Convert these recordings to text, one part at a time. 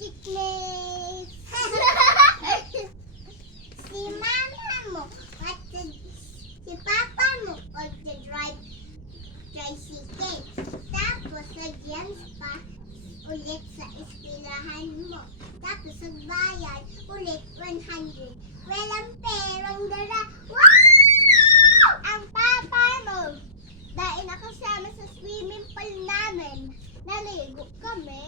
chicklets. Si mama mo, si papa mo, drive tricycle. Tapos, nagyan pa ulit sa eskwelahan mo. Tapos, nagbayad ulit 100. Walang perang dala. Wow! Ang papa mo. Dahil nakasama sa swimming pool namin, naligo kami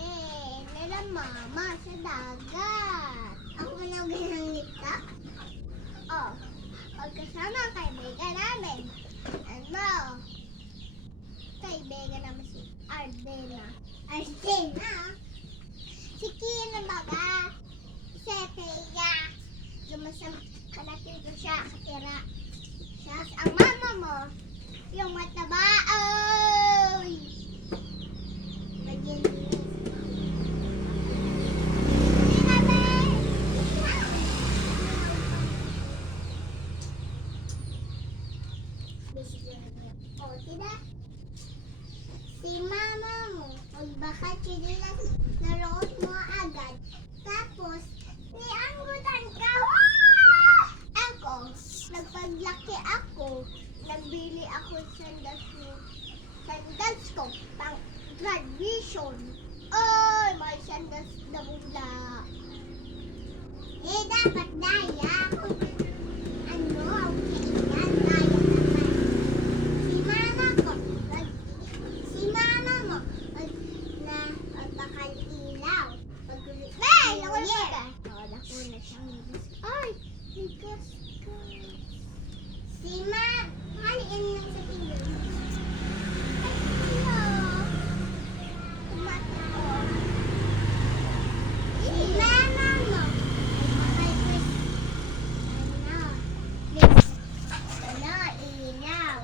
nila mama sa dagat. Ako na ginangit ka? Oh, pagkasama ang kaibigan namin. Ano? Kaibigan naman si Ardena. Ardena? Si Kina baga. Si Teya. Lumasang kalaki ko siya. Katira. Siya ang mama mo. Yung mataba. Oy! Bagyan niyo. Oh, tida. Si mama mo, magbaka chinilas na root mo agad. Tapos, nianggutan ka. Ako, nagpaglaki ako, nagbili ako sandals ko, pang graduation. Oy, may sandals na bula. Eh, dapat daya. Ano, ang kailan, daya naman. Si mama mo, magpakal ilaw. Hey, nawala ka. Oo, naku na siyang ibis. Ay, ligas ka. Si haliin lang sa tingin. Ay, hello. Kumata ko. Si mama mo, ilaw.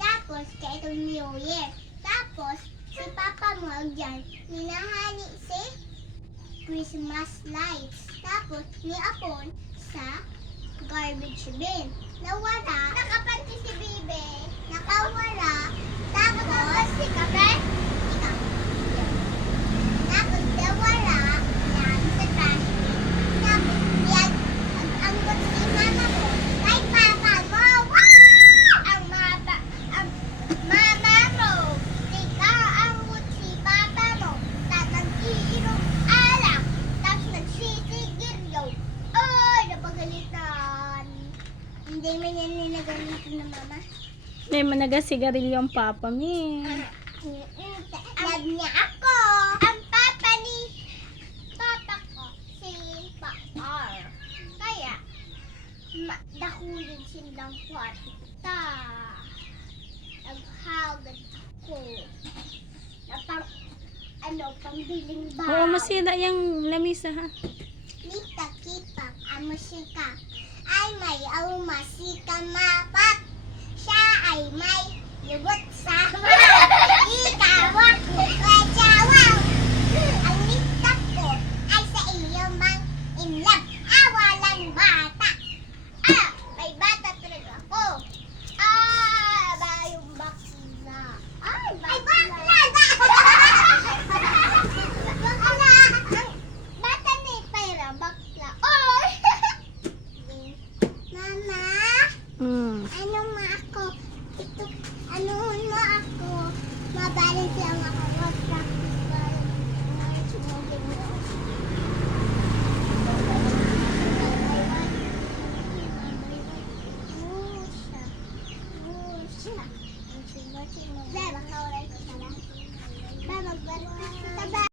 Tapos, kaya itong New Year. Tapos, si Papa mo dyan, hinahali si Christmas lights. Tapos, niapon sa garbage bin. Nawala. Nakapanti si Bibe. Nakawala. Tapos, si Kape. Tapos, nawala. Yan, sa trash bin. Tapos, yan, ang si mama mo, kay Papa mo. Ang mama mo, ikaw ang si Papa mo, tatang-iirong alak, tapos nagsisigiryo. Ay, napagalitan. Hindi man yan ninagalitan ng mama. May managasigarilyo ang papa niya. Love niya ako. Ang papa ni papa ko, si Pakar. Kaya, dahulin silang kwarta. Naghagad ko. Pambiling ba? Oo, masira yung lamisa ha. Lita kipap ang musika ay may masika mapat. Siya ay may lugot sama. Ikaw ako kajawaw. Ang lita ko ay sa iyo mang in love. Awalan bata. May bata talaga ako. Bayong bakla. Ay, bakla! Bata ni Pyra, bakla. Oy! Mama, ano mo ako? Ito, ano mo ako? Mabalance lang ako. Practice pa. Sumugin mo. Musha. Musha. Musha.